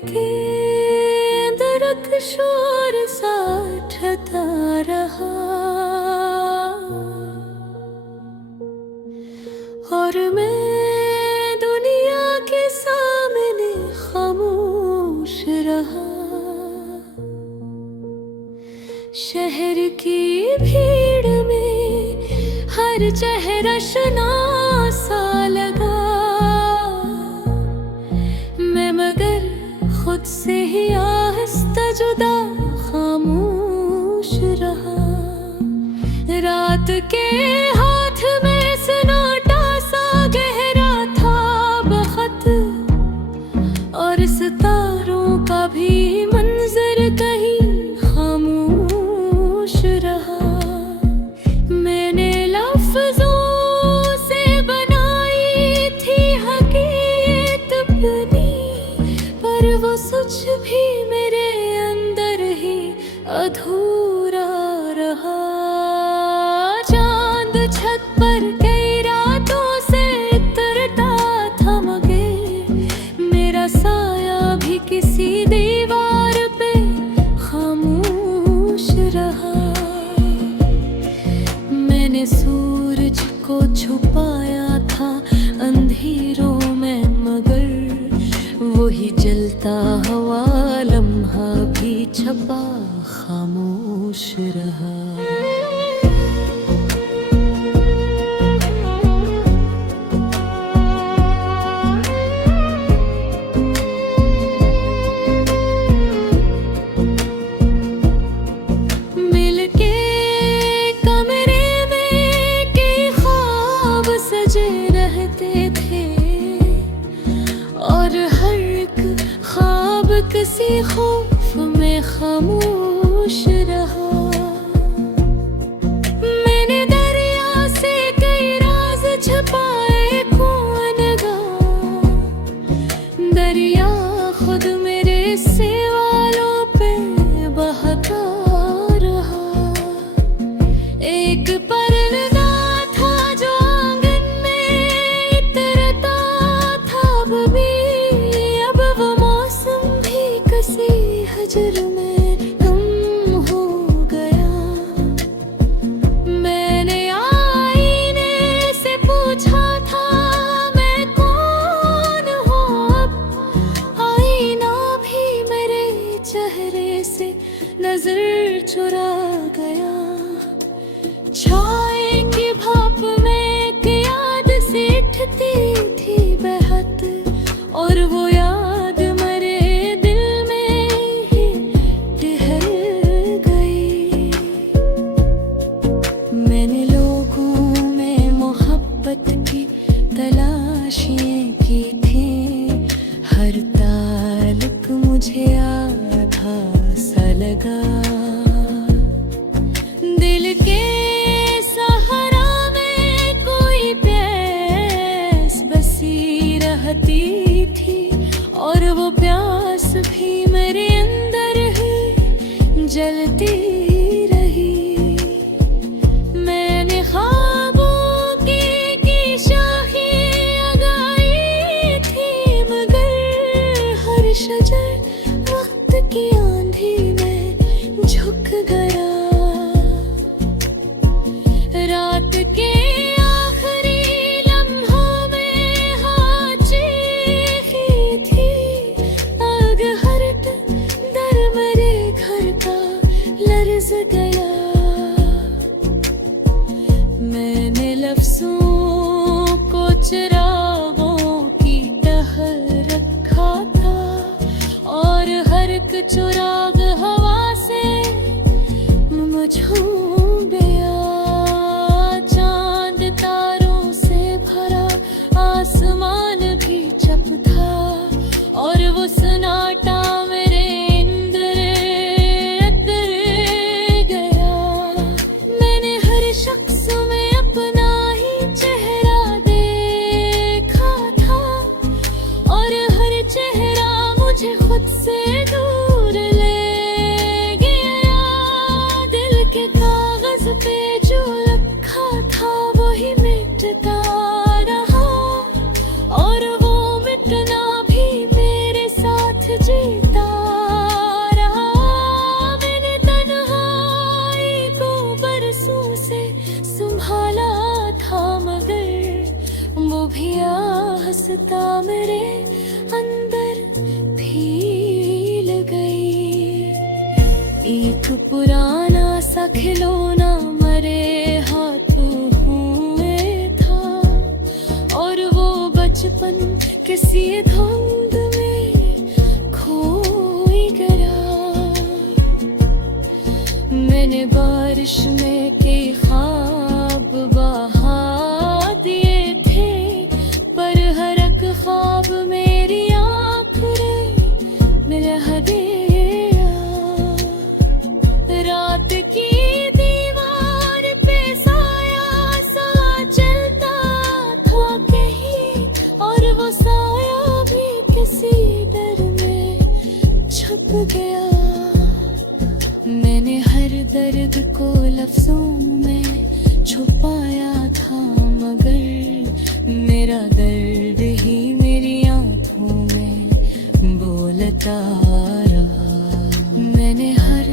के अंदर एक शोर सा उठता रहा और मैं दुनिया के सामने खामोश रहा। शहर की भीड़ में हर चेहरा शनासा लगा, मैं मगर खुद से ही आहिस्ता जुदा खामोश रहा। रात के हाथ में सन्नाटा सा गहरा था बखत, और सितारों का भी मंजर कहीं खामोश रहा। मैंने लफ्जों से बनाई थी हकीकत अपनी, पर वो सच भी मेरे अंदर ही अधूरा रहा। चांद छत पर कई रातों से उतरता था, मगर मेरा साया भी किसी दीवार पे खामोश रहा। मैंने सूरज को छुपाया था अंधेरों में, मगर वही जलता हुआ लम्हा भी छपा खामोश रहा। मिलके कमरे में कई ख्वाब सजे रहते थे, और हर एक ख्वाब किसी खौफ में खामोश रहा। मैंने दरिया से कई राज छुपाए कौन गा, दरिया खुद मेरे सवालों पे बहता रहा। एक परंदा था जो आंगन में इतरता था, अब वो मौसम भी किसी हजर में गुम हो गया। मैंने आईने से पूछा था मैं कौन हूँ, अब आईना भी मेरे चेहरे से नजर चुरा गया। छाए की भाप में एक याद सी उठती थी बेहद, और वो याद मेरे दिल में ही ठहर गई। मैंने लोगों में मोहब्बत की तलाशियां की थी, हर ताल्लुक मुझे आधा सा लगा। दिल के सहारा में कोई प्यास बसी रहती थी, और वो प्यास भी मेरे अंदर ही जलती रही। मैंने ख्वाबों की शाखियाँ गाई थी, मगर हर शजर वक्त की आंधी में झुक गया। रात के आखिरी लम्हों में हाँ चीखी थी, आग हरट दर मेरे घर का लर्ज गया। मैंने लफ्जों को चिरागों की टहल रखा था, और हर एक चिराग हवा से झूम गया। चांद तारों से भरा आसमान भी चप था, और वो सन्नाटा मेरे अंदर अंदर गया। मैंने हर शख्स में अपना ही चेहरा देखा था, और हर चेहरा मुझे खुद से दूर ले दास्तां मेरे अंदर भील गई। एक पुराना सा खिलौना मरे हाथों हुए था, और वो बचपन किसी धुंध में खो ही गया। मैंने बारिश में के ख्वाब बहा दिए थे, पर हर एक ख्वाब मेरी आँखें मिला दिया। रात की दीवार पे साया सा चलता था कहीं, और वो साया भी किसी डर में छुप गया। मैंने हर दर्द को लफ्जों में छुपाया था, मगर मेरा दर्द ही मेरी आंखों में बोलता रहा। मैंने हर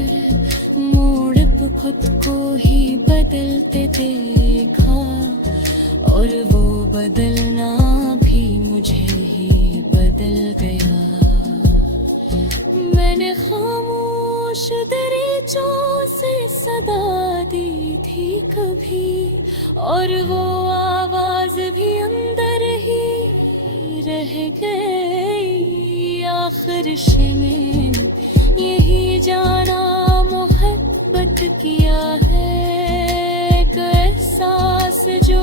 मोड़ पे खुद को ही बदलते देखा, और वो बदलना भी मुझे ही बदल गया। मैंने खामोश दरीचों से सदा दी थी कभी, और वो आवाज भी अंदर ही रह गई। आखिर से मैंने यही जाना, मोहब्बत किया है एक एहसास जो